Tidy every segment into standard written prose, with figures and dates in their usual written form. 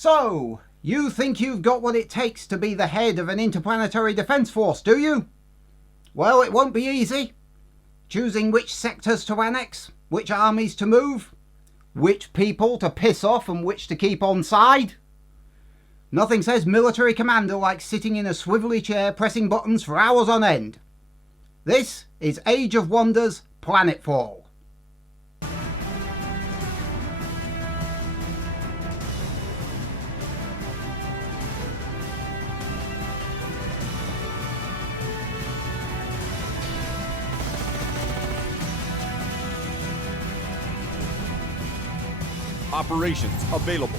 So, you think you've got what it takes to be the head of an interplanetary defence force, do you? Well, it won't be easy. Choosing which sectors to annex, which armies to move, which people to piss off and which to keep on side. Nothing says military commander like sitting in a swivelly chair pressing buttons for hours on end. This is Age of Wonders Planetfall. Operations available.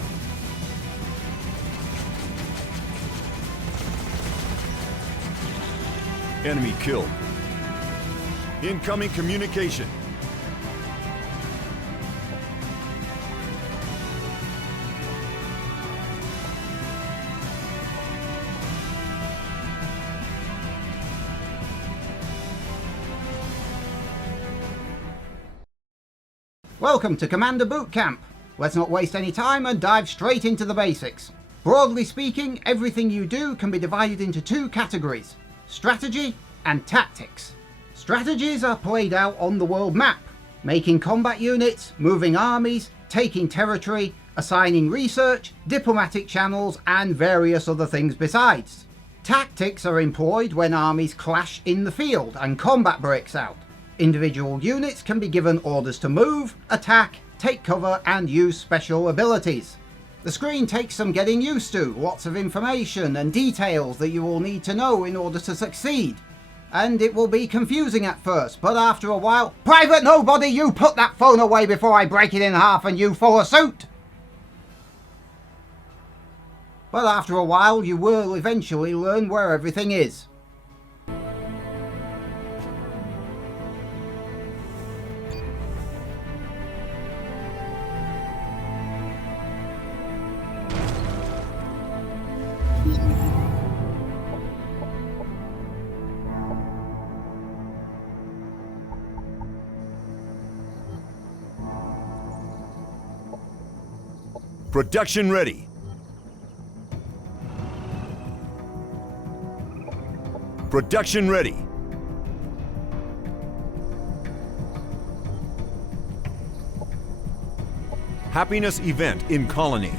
Enemy killed. Incoming communication. Welcome to Commander Boot Camp. Let's not waste any time and dive straight into the basics. Broadly speaking, everything you do can be divided into two categories: strategy and tactics. Strategies are played out on the world map, making combat units, moving armies, taking territory, assigning research, diplomatic channels, and various other things besides. Tactics are employed when armies clash in the field and combat breaks out. Individual units can be given orders to move, attack, take cover, and use special abilities. The screen takes some getting used to, lots of information and details that you will need to know in order to succeed. And it will be confusing at first, but after a while— Private Nobody, you put that phone away before I break it in half and you follow suit! But after a while you will eventually learn where everything is. Production ready. Production ready. Happiness event in colony.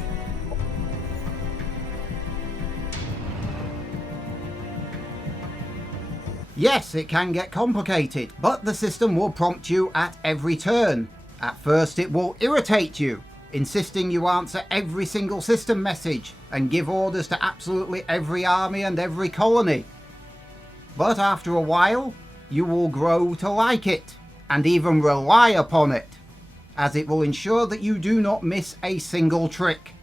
Yes, it can get complicated, but the system will prompt you at every turn. At first it will irritate you, insisting you answer every single system message and give orders to absolutely every army and every colony. But after a while, you will grow to like it, and even rely upon it, as it will ensure that you do not miss a single trick.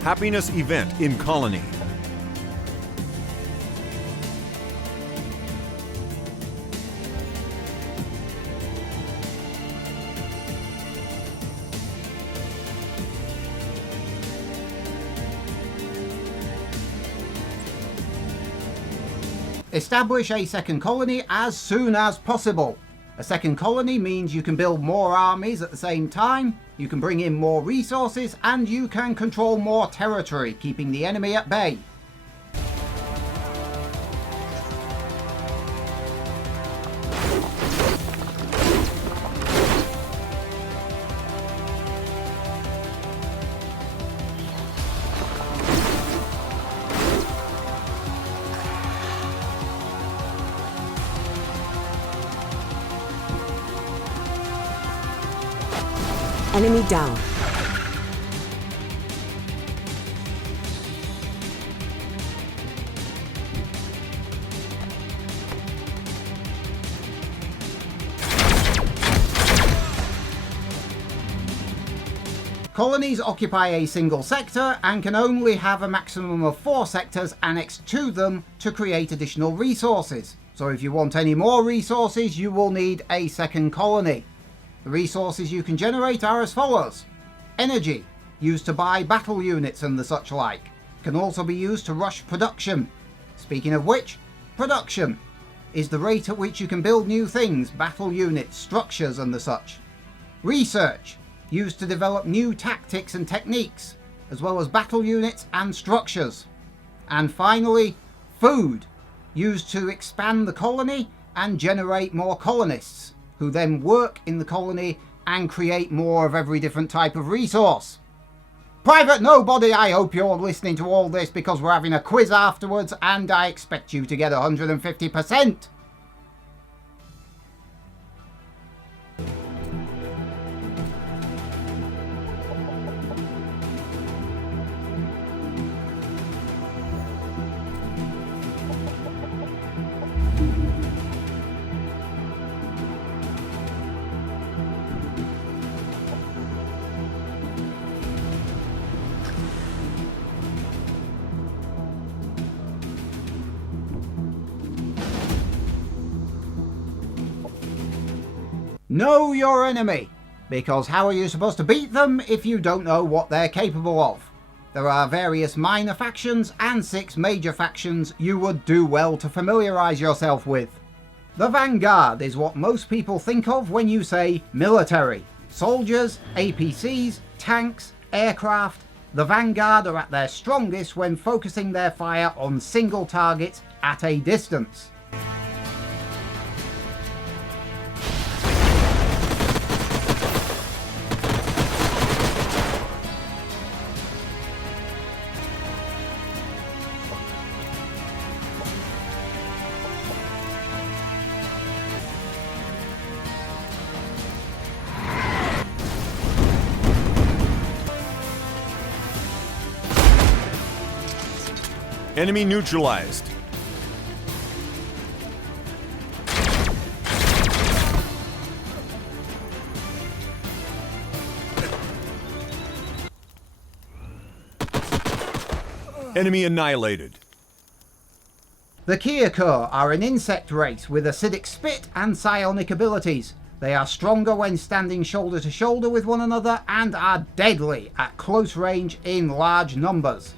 Happiness event in colony. Establish a second colony as soon as possible. A second colony means you can build more armies at the same time, you can bring in more resources, and you can control more territory, keeping the enemy at bay. Enemy down. Colonies occupy a single sector and can only have a maximum of 4 sectors annexed to them to create additional resources. So if you want any more resources, you will need a second colony. The resources you can generate are as follows: energy, used to buy battle units and the such like, can also be used to rush production. Speaking of which, production. is the rate at which you can build new things, battle units, structures and the such. Research, used to develop new tactics and techniques, as well as battle units and structures. And finally, food, used to expand the colony and generate more colonists, who then work in the colony and create more of every different type of resource. Private Nobody, I hope you're listening to all this because we're having a quiz afterwards and I expect you to get 150%. Know your enemy, because how are you supposed to beat them if you don't know what they're capable of? There are various minor factions and 6 major factions you would do well to familiarise yourself with. The Vanguard is what most people think of when you say military. Soldiers, APCs, tanks, aircraft. The Vanguard are at their strongest when focusing their fire on single targets at a distance. Enemy neutralized. Enemy annihilated. The Kyoko are an insect race with acidic spit and psionic abilities. They are stronger when standing shoulder to shoulder with one another and are deadly at close range in large numbers.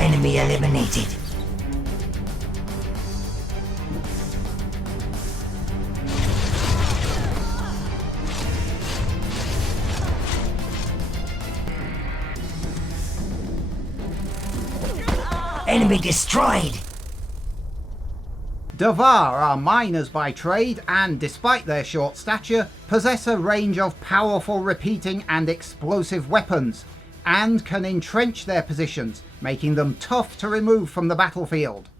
Enemy eliminated. Enemy destroyed. Davar are miners by trade and, despite their short stature, possess a range of powerful repeating and explosive weapons, and can entrench their positions, making them tough to remove from the battlefield.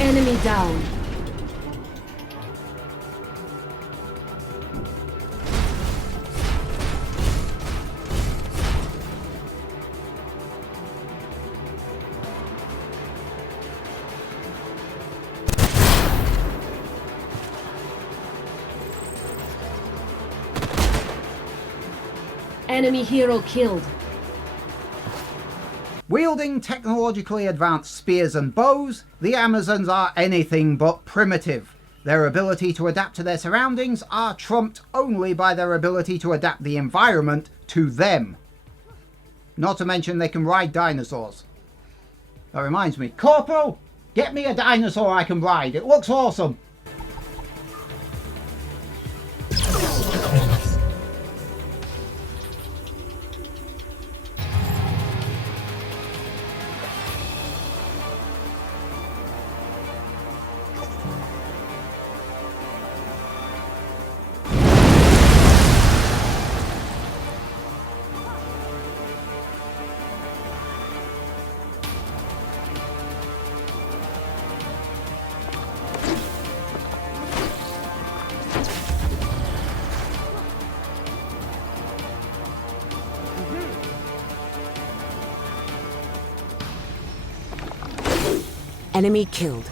Enemy down. Enemy hero killed. Wielding technologically advanced spears and bows, the Amazons are anything but primitive. Their ability to adapt to their surroundings are trumped only by their ability to adapt the environment to them. Not to mention they can ride dinosaurs. That reminds me, Corporal, get me a dinosaur I can ride, it looks awesome. Enemy killed.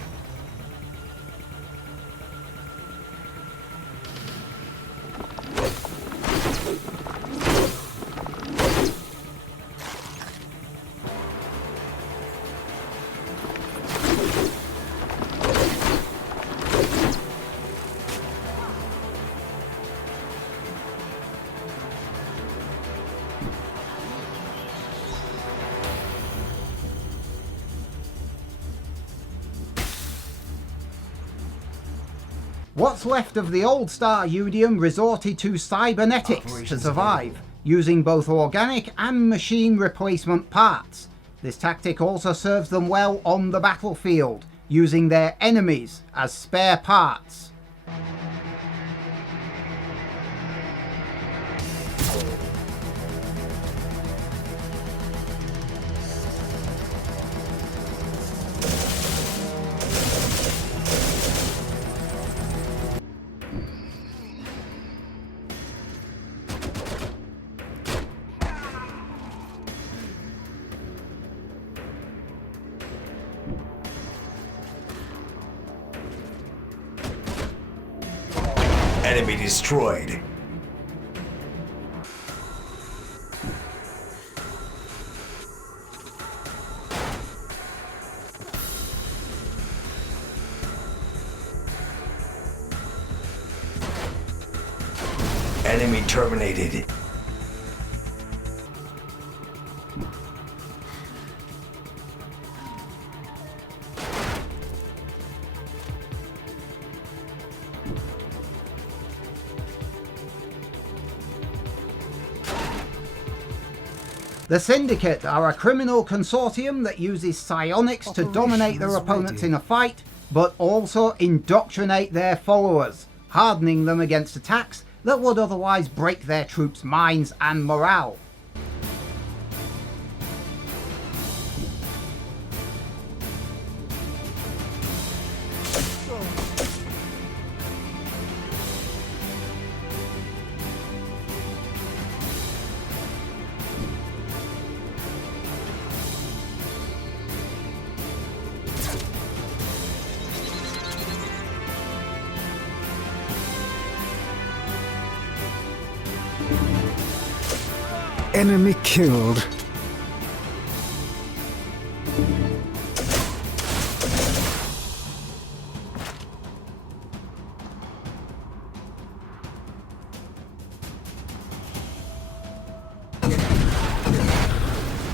What's left of the old star Udium resorted to cybernetics to survive, using both organic and machine replacement parts. This tactic also serves them well on the battlefield, using their enemies as spare parts. Enemy destroyed. Enemy terminated. The Syndicate are a criminal consortium that uses psionics to dominate their opponents in a fight, but also indoctrinate their followers, hardening them against attacks that would otherwise break their troops' minds and morale. Enemy killed.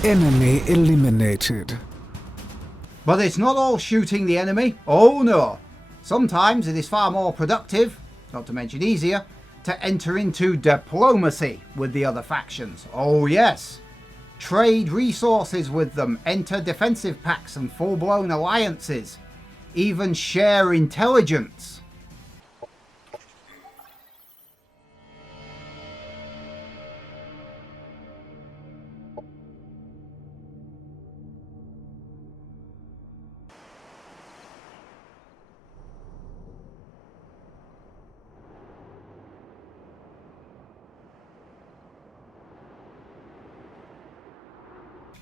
Enemy eliminated. But it's not all shooting the enemy, oh no. Sometimes it is far more productive, not to mention easier, to enter into diplomacy with the other factions. Oh yes. Trade resources with them, enter defensive pacts and full-blown alliances. Even share intelligence.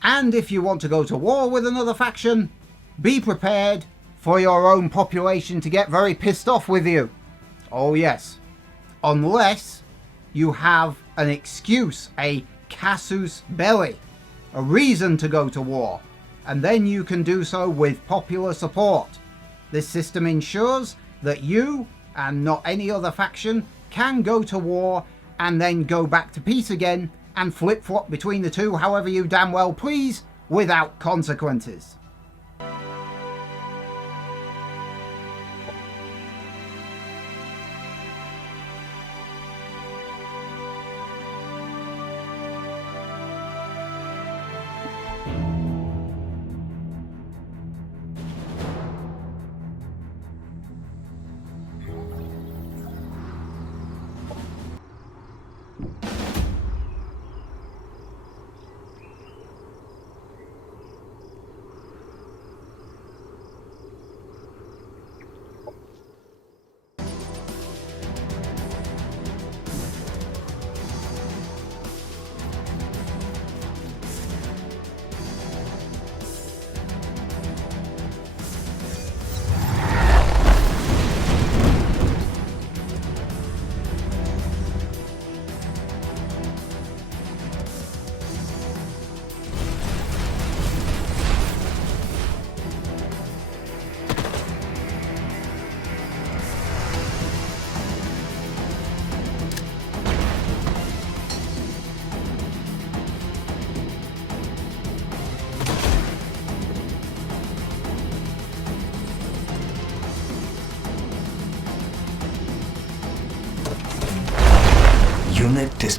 And if you want to go to war with another faction, be prepared for your own population to get very pissed off with you. Oh yes. Unless you have an excuse, a casus belli, a reason to go to war, and then you can do so with popular support. This system ensures that you, and not any other faction, can go to war and then go back to peace again and flip-flop between the two however you damn well please, without consequences.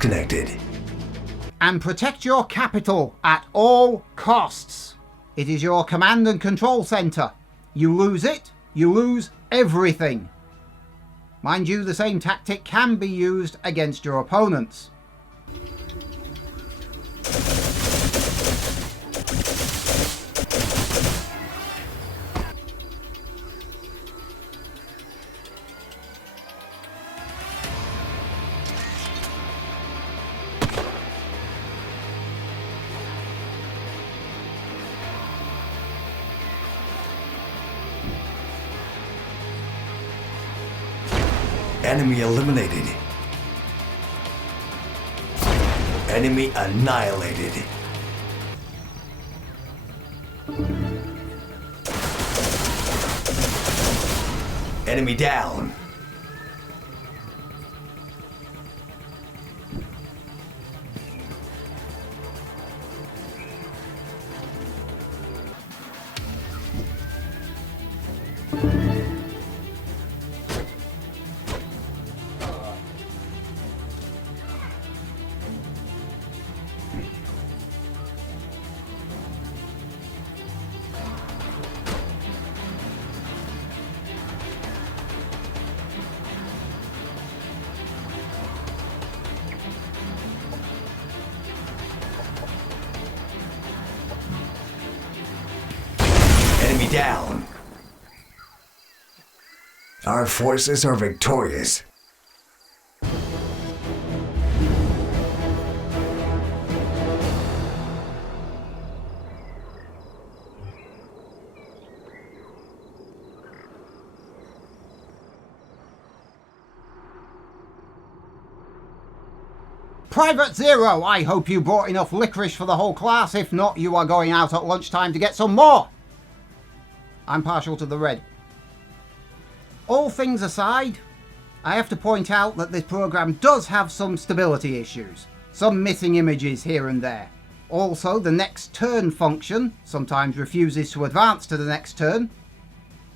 disconnected. And protect your capital at all costs. It is your command and control center. You lose it, you lose everything. Mind you, the same tactic can be used against your opponents. Enemy eliminated. Enemy annihilated. Enemy down. Enemy down. Our forces are victorious. Private Zero, I hope you brought enough licorice for the whole class. If not, you are going out at lunchtime to get some more. I'm partial to the red. All things aside, I have to point out that this program does have some stability issues. Some missing images here and there. Also, the next turn function sometimes refuses to advance to the next turn.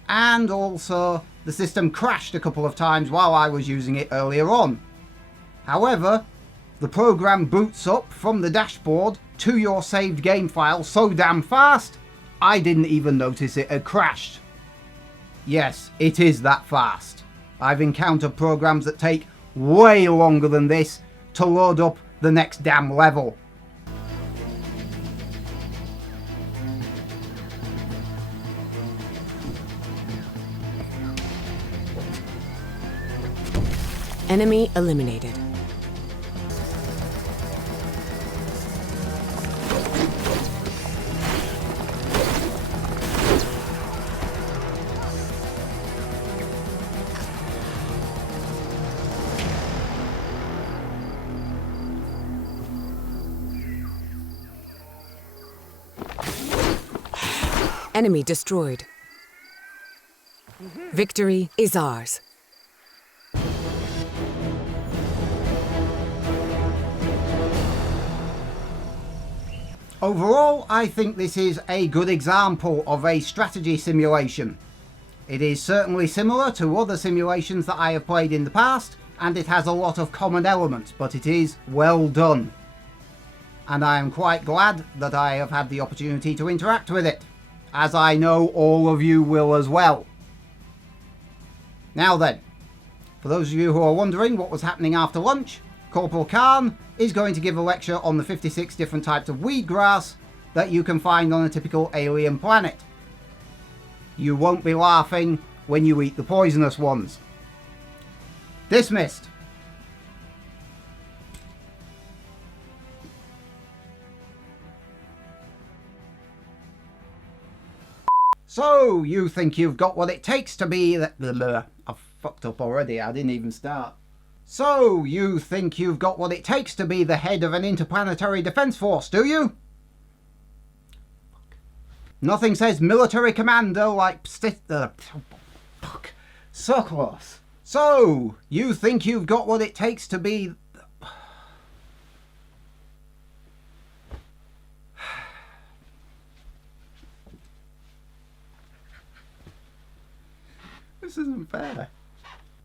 And also, the system crashed a couple of times while I was using it earlier on. However, the program boots up from the dashboard to your saved game file so damn fast, I didn't even notice it had crashed. Yes, it is that fast. I've encountered programs that take way longer than this to load up the next damn level. Enemy eliminated. Enemy destroyed. Victory is ours. Overall, I think this is a good example of a strategy simulation. It is certainly similar to other simulations that I have played in the past, and it has a lot of common elements, but it is well done. And I am quite glad that I have had the opportunity to interact with it, as I know all of you will as well. Now then, for those of you who are wondering what was happening after lunch, Corporal Khan is going to give a lecture on the 56 different types of weed grass that you can find on a typical alien planet. You won't be laughing when you eat the poisonous ones. Dismissed. So, you think you've got what it takes to be the... I've fucked up already, I didn't even start. So, you think you've got what it takes to be the head of an interplanetary defense force, do you? Nothing says military commander like... Fuck. So close. So, you think you've got what it takes to be... This isn't fair.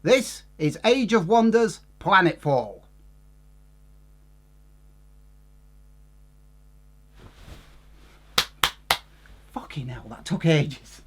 This is Age of Wonders Planetfall. Fucking hell, that took ages.